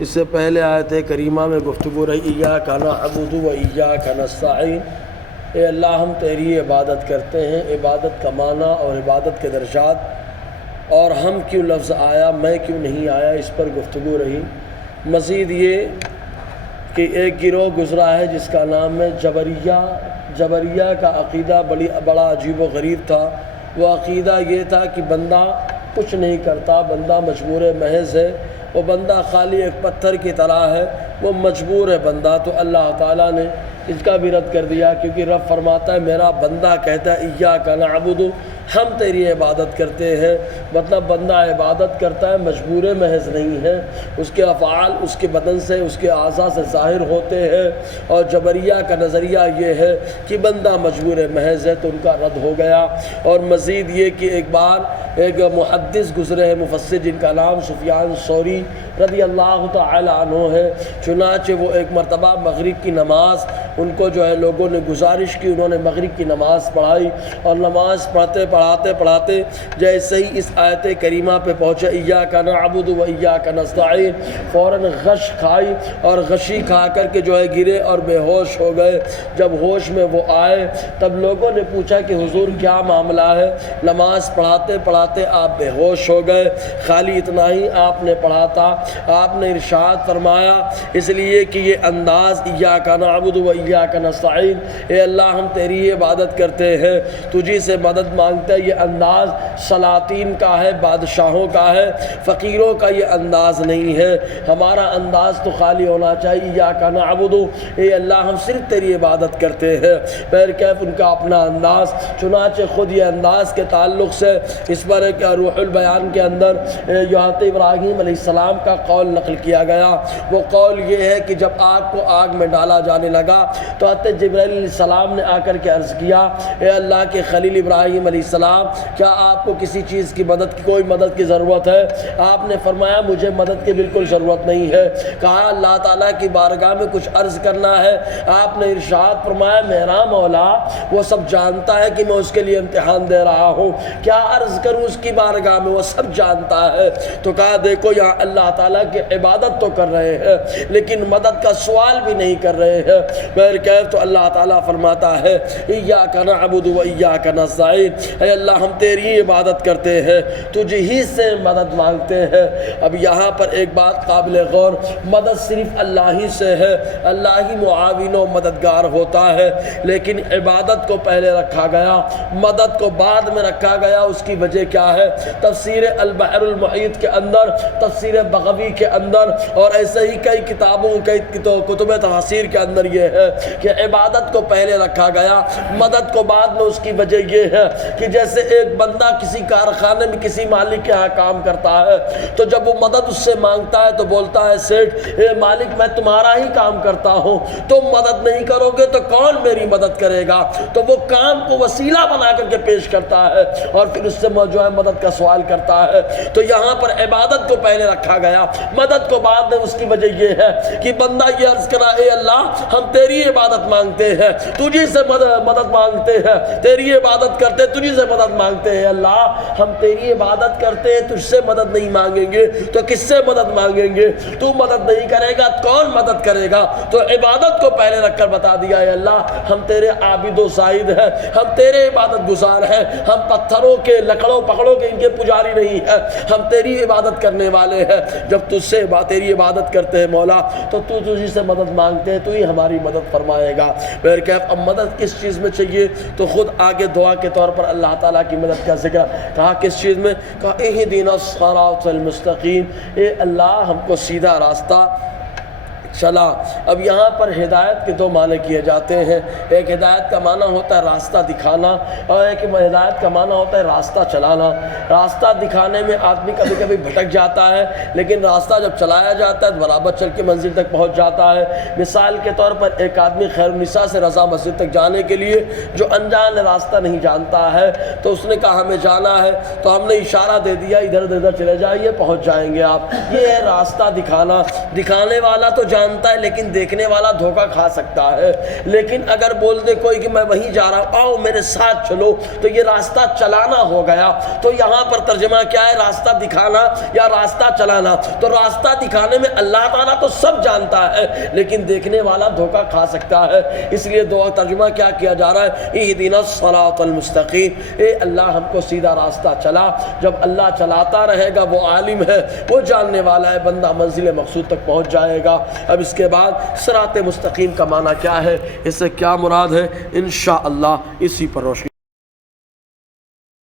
اس سے پہلے آیت کریمہ میں گفتگو رہی ایاک نعبد و ایاک نستعین، اے اللہ ہم تیری عبادت کرتے ہیں۔ عبادت کا معنی اور عبادت کے درجات اور ہم کیوں لفظ آیا، میں کیوں نہیں آیا، اس پر گفتگو رہی۔ مزید یہ کہ ایک گروہ گزرا ہے جس کا نام ہے جبریہ۔ جبریہ کا عقیدہ بڑا عجیب و غریب تھا۔ وہ عقیدہ یہ تھا کہ بندہ کچھ نہیں کرتا، بندہ مجبور محض ہے، وہ بندہ خالی ایک پتھر کی طرح ہے، وہ مجبور ہے بندہ۔ تو اللہ تعالیٰ نے اس کا بھی رد کر دیا، کیونکہ رب فرماتا ہے میرا بندہ کہتا ہے ایاک نعبد، ہم تیری عبادت کرتے ہیں، مطلب بندہ عبادت کرتا ہے، مجبور محض نہیں ہے، اس کے افعال اس کے بدن سے، اس کے اعضاء سے ظاہر ہوتے ہیں۔ اور جبریہ کا نظریہ یہ ہے کہ بندہ مجبور محض ہے، تو ان کا رد ہو گیا۔ اور مزید یہ کہ ایک بار ایک محدث گزرے ہیں، مفسر، جن کا نام سفیان ثوری رضی اللہ تعالی عنہ ہے۔ چنانچہ وہ ایک مرتبہ مغرب کی نماز ان کو جو ہے لوگوں نے گزارش کی، انہوں نے مغرب کی نماز پڑھائی، اور نماز پڑھاتے جیسے ہی اس آیت کریمہ پہ پہنچے ایاک نعبد و ایاک نستعین، فوراً غش کھائی، اور غشی کھا کر کے جو ہے گرے اور بے ہوش ہو گئے۔ جب ہوش میں وہ آئے تب لوگوں نے پوچھا کہ حضور کیا معاملہ ہے، نماز پڑھاتے آپ بے ہوش ہو گئے، خالی اتنا ہی آپ نے پڑھا تھا۔ آپ نے ارشاد فرمایا اس لیے کہ یہ انداز ایاک نعبد و ایاک نستعین، اے اللہ ہم تیری عبادت کرتے ہیں، تجھی سے مدد مانگتے ہیں، یہ انداز سلاطین کا ہے، بادشاہوں کا ہے، فقیروں کا یہ انداز نہیں ہے۔ ہمارا انداز تو خالی ہونا چاہیے ایاک نعبد، اے اللہ ہم صرف تیری عبادت کرتے ہیں۔ پھر کیف ان کا اپنا انداز، چنانچہ خود یہ انداز کے تعلق سے اس پر ایک روح البیان کے اندر حضرت ابراہیم علیہ السلام کا قول نقل کیا گیا۔ وہ قول یہ ہے کہ جب آگ کو آگ میں ڈالا جانے لگا تو حضرت جبرائیل علیہ السلام نے آ کر کے عرض کیا، اے اللہ کے خلیل ابراہیم علیہ السلام، کیا آپ کو کسی چیز کی کوئی مدد کی ضرورت ہے؟ آپ نے فرمایا مجھے مدد کی بالکل ضرورت نہیں ہے۔ کہا اللہ تعالیٰ کی بارگاہ میں کچھ عرض کرنا ہے؟ آپ نے ارشاد فرمایا میرا مولا وہ سب جانتا ہے کہ میں اس کے لیے امتحان دے رہا ہوں، کیا عرض کروں اس کی بارگاہ میں، وہ سب جانتا ہے۔ تو کہا دیکھو یہاں اللہ تعالیٰ کی عبادت تو کر رہے ہیں لیکن مدد کا سوال بھی نہیں کر رہے ہیں۔ پھر کیف تو اللہ تعالیٰ فرماتا ہے ایاک نعبد و ایاک نستعین، اے اللہ ہم تیری عبادت کرتے ہیں، تجھ ہی سے مدد مانگتے ہیں۔ اب یہاں پر ایک بات قابل غور، مدد صرف اللہ ہی سے ہے، اللہ ہی معاون و مددگار ہوتا ہے، لیکن عبادت کو پہلے رکھا گیا، مدد کو بعد میں رکھا گیا۔ اس کی وجہ کیا ہے؟ تفسیر البحر المحیط کے اندر، تفسیر بغوی کے اندر، اور ایسے ہی کئی کتابوں کئی کتب تفسیر کے اندر یہ ہے کہ عبادت کو پہلے رکھا گیا، مدد کو بعد میں۔ اس کی وجہ یہ ہے کہ جیسے ایک بندہ کسی کارخانے میں کسی مالک کے ہاں کام کرتا ہے تو جب وہ مدد اس سے مانگتا ہے تو بولتا ہے سیٹھ اے مالک میں تمہارا ہی کام کرتا ہوں، تم مدد نہیں کرو گے تو کون میری مدد کرے گا؟ تو وہ کام کو وسیلہ بنا کر کے پیش کرتا ہے اور پھر اس سے جو ہے مدد کا سوال کرتا ہے۔ تو یہاں پر عبادت کو پہلے رکھا گیا، مدد کو بعد میں۔ اس کی وجہ یہ ہے کہ بندہ یہ عرض کرا اے اللہ ہم تیری عبادت مانگتے ہیں، تجھی سے مدد مانگتے ہیں، تیری عبادت کرتے تجھی سے مدد مانگتے ہیں۔ اللہ ہم تیری عبادت کرتے ہیں، تجھ سے مدد نہیں مانگیں گے تو کس سے مدد مانگیں گے؟ تو مدد نہیں کرے گا کون مدد کرے گا؟ تو عبادت کو پہلے رکھ کر بتا دیا اے اللہ ہم تیرے عابد و زاہد ہیں، ہم تیرے عبادت گزار ہیں، ہم پتھروں کے لکڑوں پکڑوں کے ان کے پجاری نہیں ہیں، ہم تیری عبادت کرنے والے ہیں۔ جب تجھ سے تیری عبادت کرتے ہیں مولا تو تو تجھی سے مدد مانگتے ہیں، تو ہی ہماری مدد فرمائے گا۔ بہرکیف اب مدد کس چیز میں چاہیے؟ تو خود آگے دعا کے طور پر اللہ تعالیٰ کی مدد کا ذکر کہا کس چیز میں؟ کہا اہدنا الصراط المستقیم، اے اللہ ہم کو سیدھا راستہ چلا۔ اب یہاں پر ہدایت کے دو معنی کیے جاتے ہیں، ایک ہدایت کا معنی ہوتا ہے راستہ دکھانا، اور ایک ہدایت کا معنی ہوتا ہے راستہ چلانا۔ راستہ دکھانے میں آدمی کبھی کبھی بھٹک جاتا ہے، لیکن راستہ جب چلایا جاتا ہے تو برابر چل کے منزل تک پہنچ جاتا ہے۔ مثال کے طور پر ایک آدمی خیر النساء سے رضا مسجد تک جانے کے لیے جو انجان راستہ نہیں جانتا ہے تو اس نے کہا ہمیں جانا ہے، تو ہم نے اشارہ دے دیا ادھر ادھر چلے جائیے پہنچ جائیں گے آپ۔ یہ ہے راستہ دکھانا، دکھانے والا تو جانتا ہے لیکن دیکھنے والا دھوکہ کھا سکتا ہے۔ لیکن اگر بول دے کوئی کہ میں وہیں جا رہا ہوں، آؤ میرے ساتھ چلو، تو یہ راستہ چلانا ہو گیا۔ تو یہاں پر ترجمہ کیا ہے؟ راستہ دکھانا یا راستہ چلانا۔ تو راستہ دکھانے میں اللہ تعالیٰ تو سب جانتا ہے لیکن دیکھنے والا دھوکہ کھا سکتا ہے۔ اس لیے دعا ترجمہ کیا کیا جا رہا ہے؟ اہدنا الصراط المستقیم، اے اللہ ہم کو سیدھا راستہ چلا۔ جب اللہ چلاتا رہے گا، وہ عالم ہے، وہ جاننے والا ہے، بندہ منزل مقصود تک پہنچ جائے گا۔ اب اس کے بعد صراط مستقیم کا معنی کیا ہے، اس سے کیا مراد ہے، انشاءاللہ اسی پر روشنی